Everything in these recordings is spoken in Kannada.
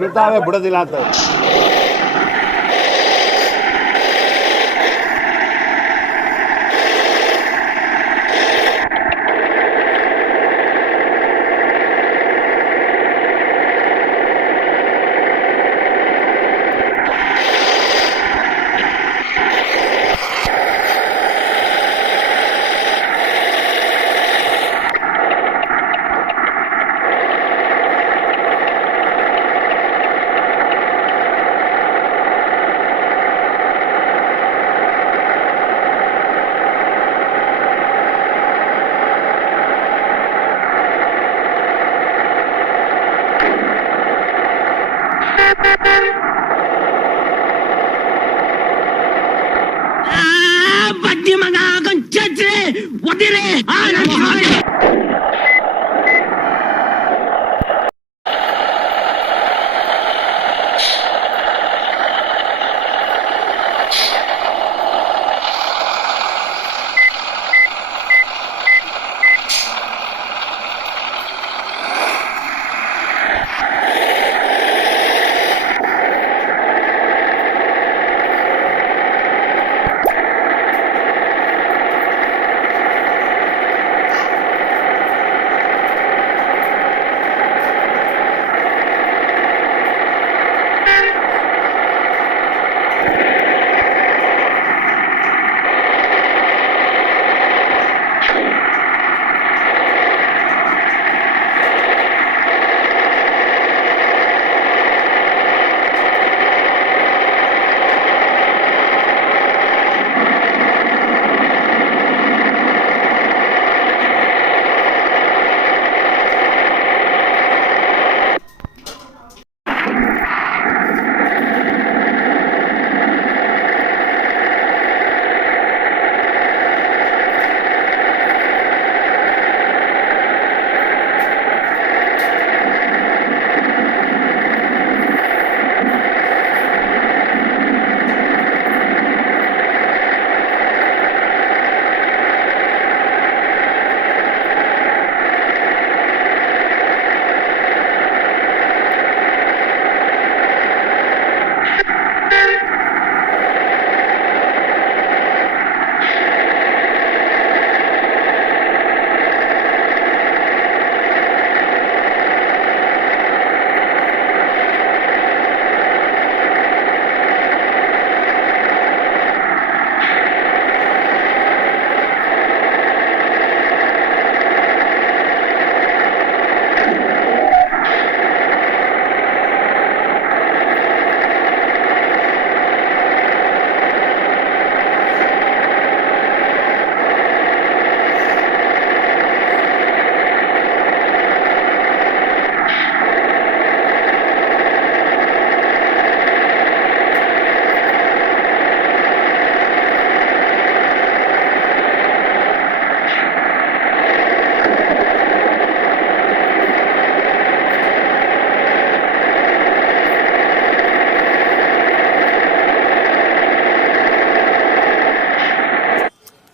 பிதாவே புடதிலாத்தவர் ಆನೆ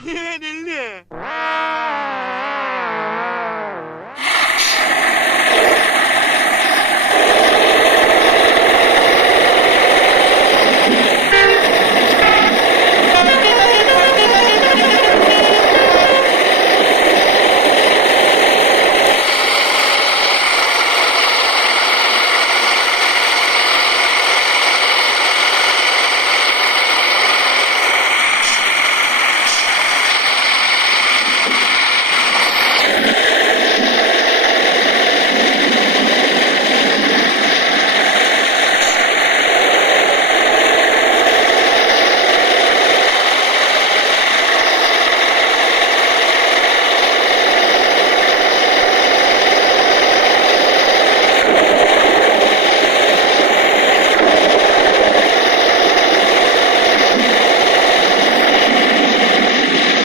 爷爷的。脸